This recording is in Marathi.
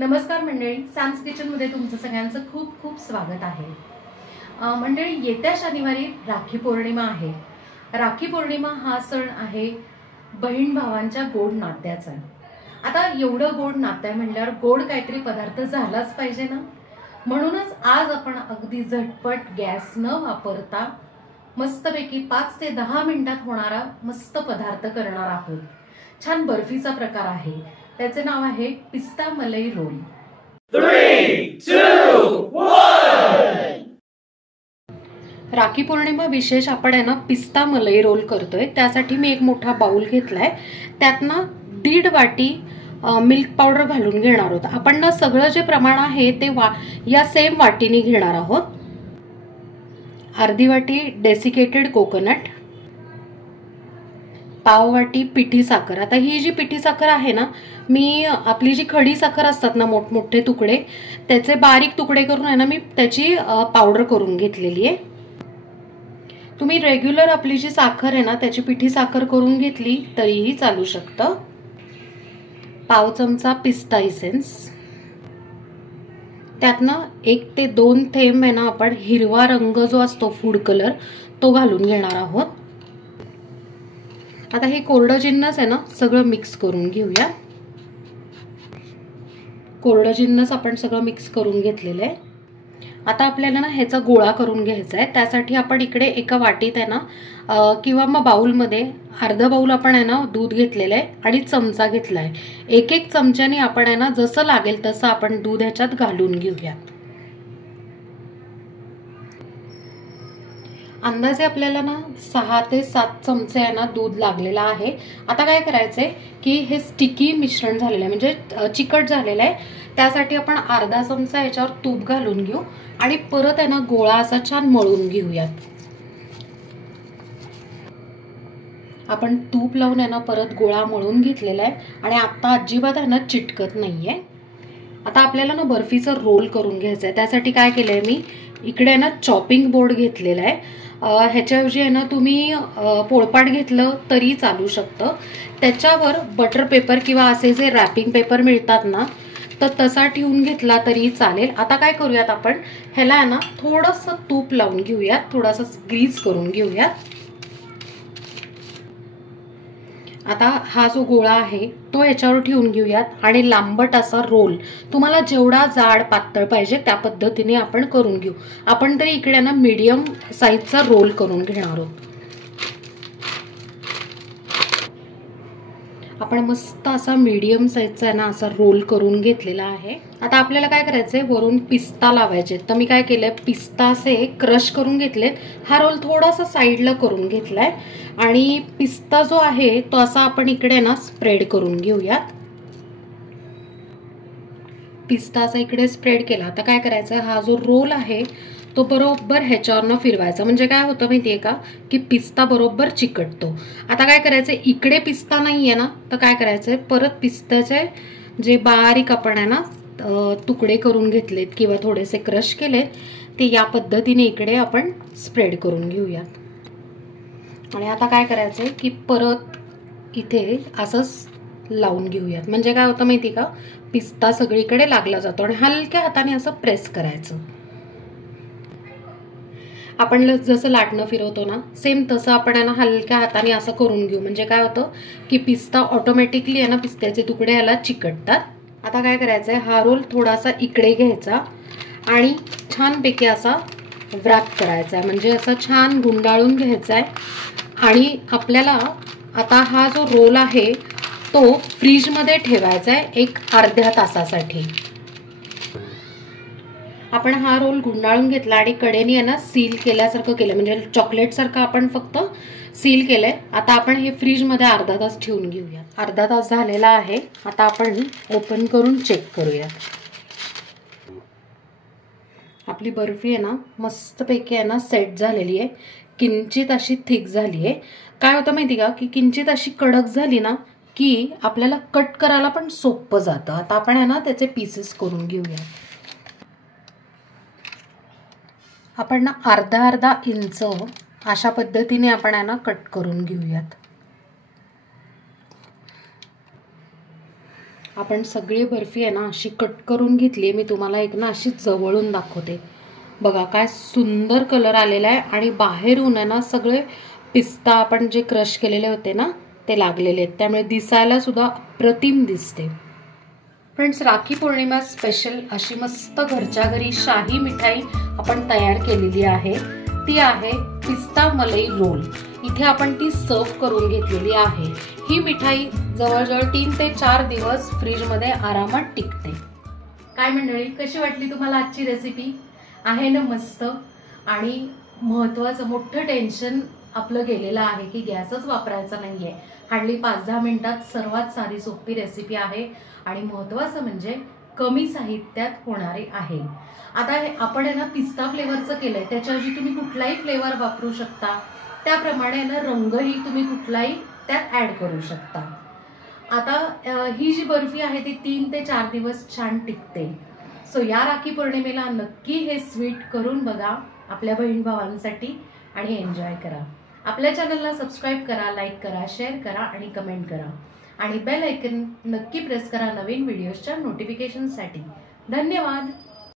नमस्कार मंडळी, सॅम्स किचनमध्ये तुमचं सगळ्यांचं खूप खूप स्वागत आहे। मंडळी, येत्या शनिवारी राखी पौर्णिमा आहे। राखी पौर्णिमा हा सण आहे बहीण भावांच्या गोड नात्याचा। आता एवढं गोड नातं आहे म्हणल्यावर गोड काहीतरी पदार्थ झालाच पाहिजे ना। म्हणूनच आज आपण अगदी झटपट गॅस न वापरता मस्तपैकी 5 ते 10 मिनिटात होणारा मस्त पदार्थ करणार आहोत। छान बर्फीचा प्रकार आहे, त्याचे नाव आहे पिस्ता मलाई रोल। 3, 2, 1 राखी पौर्णिमा विशेष आपण आहे ना पिस्ता मलाई रोल करतोय। त्यासाठी मी एक मोठा बाउल घेतलाय, त्यात ना 1.5 वाटी मिल्क पावडर घालून घेणार आहोत। आपण ना सगळं जे प्रमाण आहे ते या सेम वाटीने घेणार आहोत। अर्धी वाटी डेसिकेटेड कोकोनट, पाव वाटी पिठी साखर। आता ही जी पिठी साखर आहे ना, मी आपली जी खडी साखर असतात ना मोठमोठे तुकडे, त्याचे बारीक तुकडे करून आहे ना मी त्याची पावडर करून घेतलेली आहे। तुम्ही रेग्युलर आपली जी साखर आहे ना त्याची पिठी साखर करून घेतली तरीही चालू शकतं। पाव चमचा पिस्ता इसेन्स, त्यातनं 1 ते 2 थेंब आहे ना आपण हिरवा रंग जो असतो फूड कलर तो घालून घेणार आहोत। आता हे कोरडं जिन्नस आहे ना सगळं मिक्स करून घेऊया। कोरडं जिन्नस आपण सगळं मिक्स करून घेतलेलं आहे। आता आपल्याला ना ह्याचा गोळा करून घ्यायचा आहे। त्यासाठी आपण इकडे एका वाटीत आहे ना किंवा मग बाउलमध्ये अर्धा बाउल आपण आहे ना दूध घेतलेलं आहे आणि चमचा घेतलाय। एक एक चमच्याने आपण आहे ना जसं लागेल तसं आपण दूध ह्याच्यात घालून घेऊया। अंदाजे आपल्याला ना 6 ते 7 चमचे आहे ना दूध लागलेला आहे। आता काय करायचंय की हे स्टिकी मिश्रण झालेलं आहे, म्हणजे चिकट झालेलं आहे। त्यासाठी आपण अर्धा चमचा याच्यावर तूप घालून घेऊ आणि परत आहे ना गोळा असा छान मळून घेऊयात। आपण तूप लावून आहे ना परत गोळा मळून घेतलेला आहे आणि आता अजिबात आहे ना चिटकत नाहीये। आता आपल्याला ना बर्फीचा रोल करून घ्यायचा आहे। त्यासाठी काय केलंय मी इकडे ना चॉपिंग बोर्ड घेतलेला आहे। ह्याच्याऐवजी आहे ना तुम्ही पोळपाट घेतलं तरी चालू शकतं। त्याच्यावर बटर पेपर किंवा असे जे रॅपिंग पेपर मिळतात ना तर तसा ठेवून घेतला तरी चालेल। आता काय करूयात, आपण ह्याला आहे ना थोडंसं तूप लावून घेऊयात, थोडासा ग्रीस करून घेऊयात। आता हा जो गोळा आहे तो याच्यावर ठेवून घेऊयात आणि लांबट असा रोल, तुम्हाला जेवढा जाड पातळ पाहिजे त्या पद्धतीने आपण करून घेऊ। आपण तरी इकडे ना मीडियम साईजचा रोल करून घेणार आहोत। आपण मस्त असा मीडियम साईजचा आहे ना असा रोल करून घेतलेला आहे। आता आपल्याला काय करायचंय, वरून पिस्ता लावायचे। तर मी काय केलंय, पिस्ता असे क्रश करून घेतलेत। हा रोल थोडासा साईडला करून घेतलाय आणि पिस्ता जो आहे तो असा आपण इकडे ना स्प्रेड करून घेऊयात। पिस्ता असा इकडे स्प्रेड केला। आता काय करायचं, हा जो रोल आहे तो बरोबर ह्याच्यावरनं फिरवायचा, म्हणजे काय होतं माहितीये का की पिस्ता बरोबर चिकटतो। आता काय करायचं, इकडे पिस्ता नाहीये ना तर काय करायचंय, परत पिस्ताचे जे बारीक आपण आहे ना तुकडे करून घेतलेत किंवा थोडेसे क्रश केलेत ते या पद्धतीने इकडे आपण स्प्रेड करून घेऊयात। आणि आता काय करायचंय की परत इथे असंच लावून घेऊयात, म्हणजे काय होतं माहिती का पिस्ता सगळीकडे लागला जातो। आणि हलक्या हाताने असं प्रेस करायचं। आपण जसं लाटणं फिरवतो ना सेम तसं आपण आहे ना हलक्या हाताने असं करून घेऊ, म्हणजे काय होतं की पिस्ता ऑटोमॅटिकली आहे ना पिस्त्याचे तुकडे याला चिकटतात। आता काय करायचंय, हा रोल थोडासा इकडे घ्यायचा आणि छानपैकी असा व्रॅप करायचा आहे, म्हणजे असं छान गुंडाळून घ्यायचा आहे। आणि आपल्याला आता हा जो रोल आहे तो फ्रीजमध्ये ठेवायचा आहे 1 अर्ध्या तासासाठी। आपण हा रोल गुंडाळून घेतला आणि कडेने आहे ना सील केल्यासारखं केलं, म्हणजे चॉकलेट सारखं आपण फक्त सील केलंय। आता आपण हे फ्रीजमध्ये अर्धा तास ठेवून घेऊया। अर्धा तास झालेला आहे। आता आपण ओपन करून चेक करूया। आपली बर्फी आहे ना मस्तपैकी आहे ना सेट झालेली आहे, किंचित अशी थिक झाली आहे। काय होतं माहिती का की किंचित अशी कडक झाली ना की आपल्याला कट करायला पण सोपं जातं। आता आपण आहे ना त्याचे पीसेस करून घेऊया। आपण ना अर्धा इंच अशा पद्धतीने आपण आहे ना कट करून घेऊयात। आपण सगळी बर्फी आहे ना अशी कट करून घेतली. मी तुम्हाला एक ना अशी जवळून दाखवते. बघा काय सुंदर कलर आलेला आहे आणि बाहेरून आहे ना सगळे पिस्ता आपण जे क्रश केलेले होते ना ते लागलेले आहेत, त्यामुळे दिसायला सुद्धा अप्रतिम दिसते. फ्रेंड्स, राखी पौर्णिमा स्पेशल अशी मस्त घरच्या घरी शाही मिठाई आपण तयार केलेली आहे. ती आहे पिस्ता मलाई रोल. इथे आपण ती सर्व करून घेतलेली आहे. ही मिठाई जवळजवळ 3 ते 4 दिवस फ्रीजमध्ये आरामात टिकते. काय मंडळी, कशी वाटली तुम्हाला आजची रेसिपी? आहे ना मस्त. आणि महत्त्वाचं मोठं टेन्शन आपलं गेलेलं आहे की गॅसच वापरायचा नाहीये. हार्डली 5-10 मिनिटात सर्वात साधी सोपी रेसिपी आहे आणि महत्त्वाचं म्हणजे कमी साहित्यात होणारी आहे. आता हे आपण आहे ना पिस्ता फ्लेवरचं केलंय, त्याच्याऐवजी तुम्ही कुठलाही फ्लेवर वापरू शकता. त्याप्रमाणे ना रंगही तुम्ही कुठलाही त्यात ऍड करू शकता. आता ही जी बर्फी आहे ती 3 ते 4 दिवस छान टिकते. सो या राखी पौर्णिमेला नक्की हे स्वीट करून बघा आपल्या बहीण भावांसाठी आणि एन्जॉय करा. आपल्या चॅनलला सबस्क्राईब करा, लाईक करा, शेअर करा आणि कमेंट करा आणि बेल आयकन नक्की प्रेस करा नवीन व्हिडिओजच्या नोटिफिकेशनसाठी. धन्यवाद.